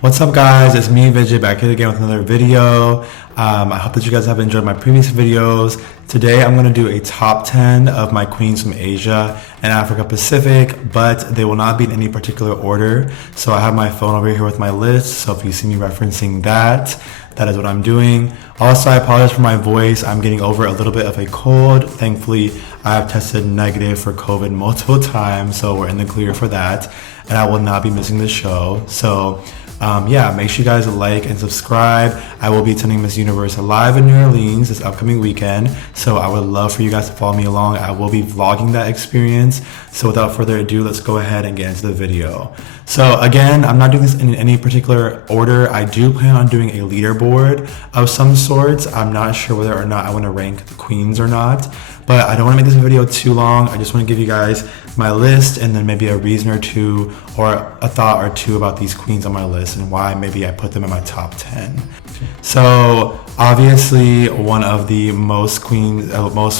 What's up guys, it's me Vijay back here again with another video. I hope that you guys have enjoyed my previous videos. Today I'm going to do a top 10 of my queens from Asia and Africa Pacific, but they will not be in any particular order. So I have my phone over here with my list, so if you see me referencing that is what I'm doing. Also, I apologize for my voice. I'm getting over a little bit of a cold. Thankfully, I have tested negative for COVID multiple times, so we're in the clear for that, and I will not be missing the show. So yeah, make sure you guys like and subscribe. I will be attending Miss Universe live in New Orleans this upcoming weekend, so I would love for you guys to follow me along. I will be vlogging that experience. So without further ado, let's go ahead and get into the video. So again, I'm not doing this in any particular order. I do plan on doing a leaderboard of some sorts. I'm not sure whether or not I want to rank the queens or not, but I don't want to make this video too long. I just want to give you guys my list and then maybe a reason or two or a thought or two about these queens on my list and why maybe I put them in my top 10. So obviously one of the most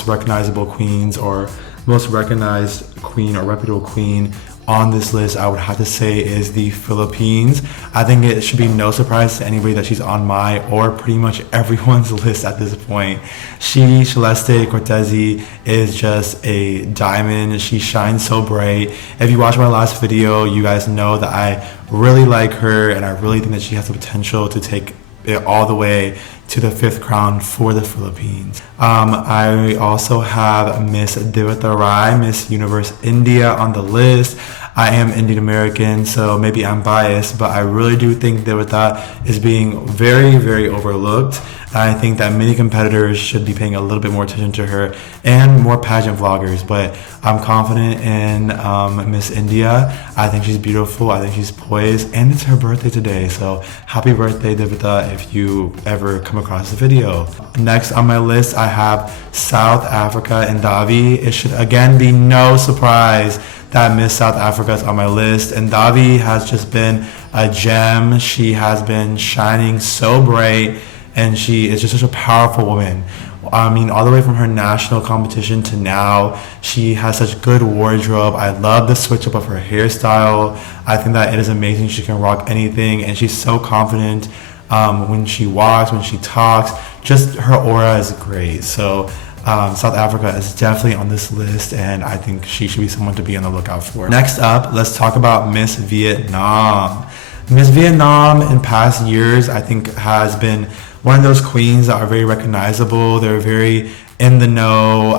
recognizable queens or most recognized queen or reputable queen on this list, I would have to say, is the Philippines. I think it should be no surprise to anybody that she's on my or pretty much everyone's list at this point. Celeste Cortezi is just a diamond. She shines so bright. If you watched my last video, you guys know that I really like her and I really think that she has the potential to take it all the way to the 5th crown for the Philippines. I also have Miss Devata Rai, Miss Universe India on the list. I am Indian American, so maybe I'm biased, but I really do think Devata is being very, very overlooked. I think that many competitors should be paying a little bit more attention to her and more pageant vloggers, but I'm confident in Miss India. I think she's beautiful, I think she's poised, and it's her birthday today, so happy birthday Devata if you ever come across the video. Next on my list, I have South Africa and Davi. It should again be no surprise that Miss South Africa is on my list, and Davi has just been a gem. She has been shining so bright, and she is just such a powerful woman. I mean, all the way from her national competition to now, she has such good wardrobe. I love the switch up of her hairstyle. I think that it is amazing. She can rock anything, and she's so confident when she walks, when she talks. Just her aura is great. So South Africa is definitely on this list, and I think she should be someone to be on the lookout for. Next up, let's talk about Miss Vietnam. Miss Vietnam in past years, I think, has been one of those queens that are very recognizable. They're very in the know,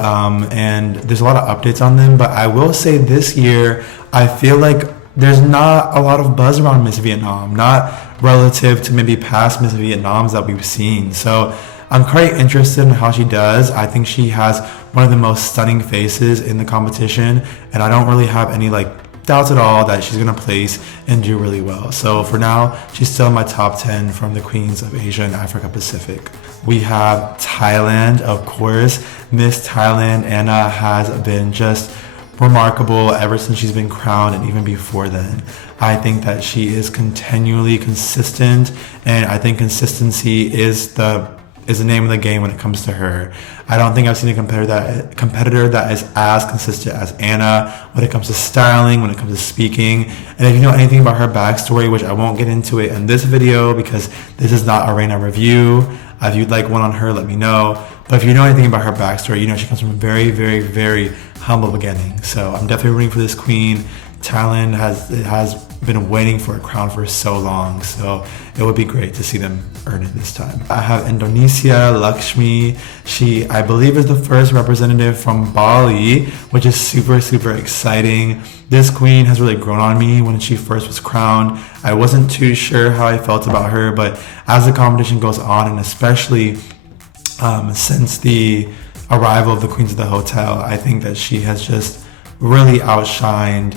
and there's a lot of updates on them. But I will say this year, I feel like there's not a lot of buzz around Miss Vietnam, not relative to maybe past Miss Vietnams that we've seen. So I'm quite interested in how she does. I think she has one of the most stunning faces in the competition, and I don't really have any doubts at all that she's gonna place and do really well. So for now, she's still in my top 10 from the queens of Asia and Africa Pacific. We have Thailand, of course. Miss Thailand Anna has been just remarkable ever since she's been crowned, and even before then. I think that she is continually consistent, and I think consistency is the name of the game when it comes to her. I don't think I've seen a competitor that is as consistent as Anna when it comes to styling, when it comes to speaking. And if you know anything about her backstory, which I won't get into it in this video because this is not a Reyna review. If you'd like one on her, let me know. But if you know anything about her backstory, you know she comes from a very, very, very humble beginning. So I'm definitely rooting for this queen. Thailand has been waiting for a crown for so long, so it would be great to see them earn it this time. I have Indonesia, Lakshmi. She, I believe, is the first representative from Bali, which is super, super exciting. This queen has really grown on me when she first was crowned. I wasn't too sure how I felt about her, but as the competition goes on, and especially since the arrival of the queens of the hotel, I think that she has just really outshined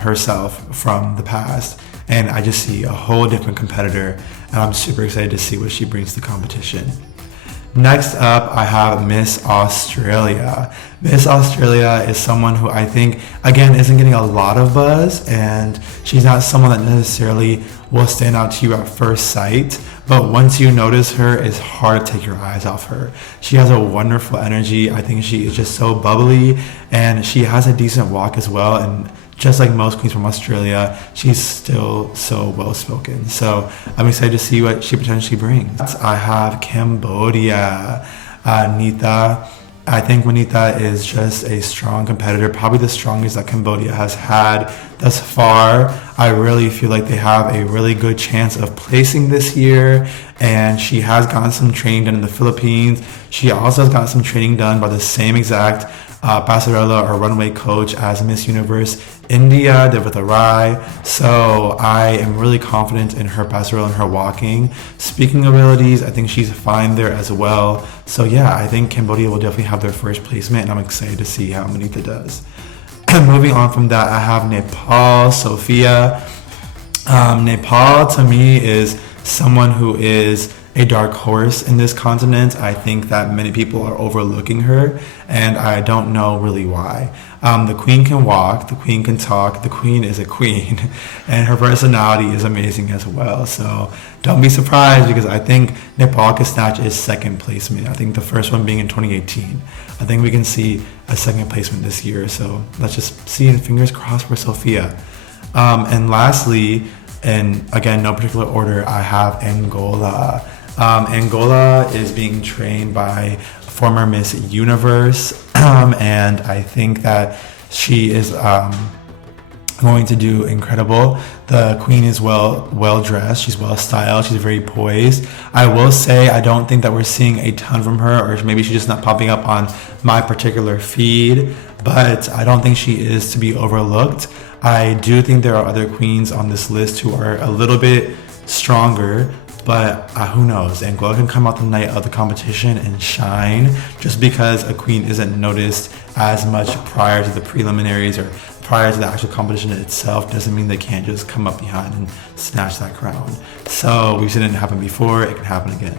herself from the past, and I just see a whole different competitor, and I'm super excited to see what she brings to the competition. Next up, I have Miss Australia. Miss Australia is someone who I think, again, isn't getting a lot of buzz, and she's not someone that necessarily will stand out to you at first sight, but once you notice her, it's hard to take your eyes off her. She has a wonderful energy. I think she is just so bubbly, and she has a decent walk as well, and just like most queens from Australia, she's still so well spoken. So I'm excited to see what she potentially brings. I have Cambodia, Nita. I think Manita is just a strong competitor, probably the strongest that Cambodia has had thus far. I really feel like they have a really good chance of placing this year, and she has gotten some training done in the Philippines. She also has gotten some training done by the same exact passerella or runway coach as Miss Universe India did with Rai. So I am really confident in her passerella and her walking. Speaking of abilities, I think she's fine there as well. So yeah, I think Cambodia will definitely have their first placement, and I'm excited to see how Manita does. Moving on from that, I have Nepal, Sophia. Nepal to me is someone who is a dark horse in this continent. I think that many people are overlooking her, and I don't know really why. The queen can walk, the queen can talk, the queen is a queen, and her personality is amazing as well. So don't be surprised, because I think Nepal can snatch his second placement. I think the first one being in 2018. I think we can see a second placement this year. So let's just see, and fingers crossed for Sophia. And lastly, and again, no particular order, I have Angola. Angola is being trained by former Miss Universe, and I think that she is going to do incredible. The queen is well dressed, she's well styled, she's very poised. I will say I don't think that we're seeing a ton from her, or maybe she's just not popping up on my particular feed, but I don't think she is to be overlooked. I do think there are other queens on this list who are a little bit stronger, but who knows? Angola can come out the night of the competition and shine. Just because a queen isn't noticed as much prior to the preliminaries or prior to the actual competition itself doesn't mean they can't just come up behind and snatch that crown. So we've seen it happen before, it can happen again.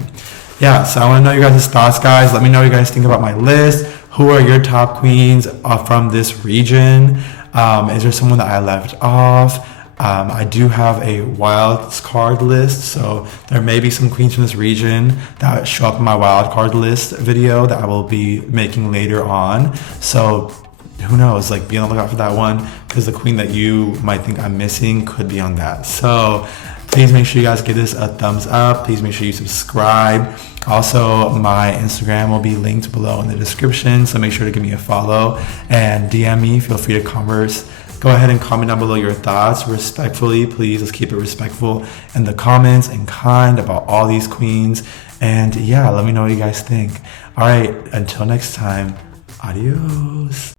Yeah, so I want to know your guys' thoughts, guys. Let me know what you guys think about my list. Who are your top queens from this region? Is there someone that I left off? I do have a wild card list, so there may be some queens from this region that show up in my wild card list video that I will be making later on. So who knows, like, be on the lookout for that one, because the queen that you might think I'm missing could be on that. So please make sure you guys give this a thumbs up. Please make sure you subscribe. Also, my Instagram will be linked below in the description, so make sure to give me a follow and DM me. Feel free to converse. Go ahead and comment down below your thoughts respectfully. Please, let's keep it respectful in the comments and kind about all these queens. And yeah, let me know what you guys think. All right, until next time, adios.